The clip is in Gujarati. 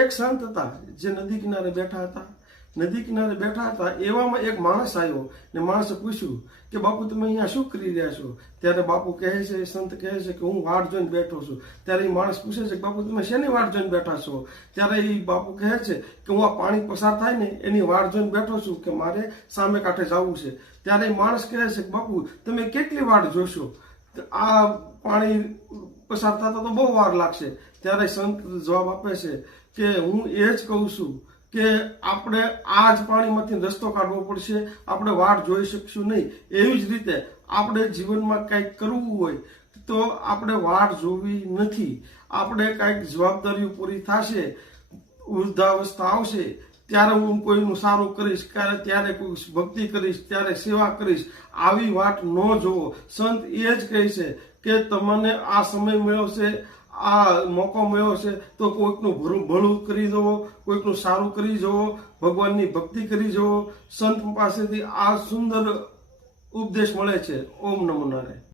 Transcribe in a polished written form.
એક સંત હતા જે નદી કિનારે બેઠા હતા. નદી કિનારે બેઠા હતા એવામાં એક માણસ આવ્યો ને માણસે પૂછ્યું કે બાપુ તમે અહીંયા શું કરી રહ્યા છો? ત્યારે બાપુ કહે છે, સંત કહે છે કે હું વાટ જોઈને બેઠો છું. ત્યારે એ માણસ પૂછે છે કે બાપુ તમે શેની વાટ જોઈને બેઠા છો? ત્યારે એ બાપુ કહે છે કે હું આ પાણી પસાર થાય ને એની વાટ જોઈને બેઠો છું કે મારે સામે કાંઠે જવું છે. ત્યારે એ માણસ કહે છે કે બાપુ તમે કેટલી વાટ જોશો? આ પાણી પસાર થતા તો બહુ વાર લાગશે. ત્યારે સંત જવાબ આપે છે કે હું એ જ કહું છું કે આપણે આ જ પાણીમાંથી રસ્તો કાઢવો પડશે, આપણે વાટ જોઈ શકશું નહીં. એવી જ રીતે આપણે જીવનમાં કંઈક કરવું હોય તો આપણે વાટ જોવી નથી. આપણે કંઈક જવાબદારીઓ પૂરી થશે, વૃદ્ધાવસ્થા આવશે ત્યારે હું કોઈનું સારું કરીશ, ત્યારે કોઈ ભક્તિ કરીશ, ત્યારે સેવા કરીશ. આવી વાટ ન જોવો. સંત એ જ કહે છે કે તમને આ સમય મળ્યો છે, આ મોકો મળ્યો છે તો કોઈકનું ભલું કરી જવો, કોઈકનું સારું કરી જવો, ભગવાનની ભક્તિ કરી જવો. સંત પાસેથી આ સુંદર ઉપદેશ મળે છે. ઓમ નમો નારાયણ.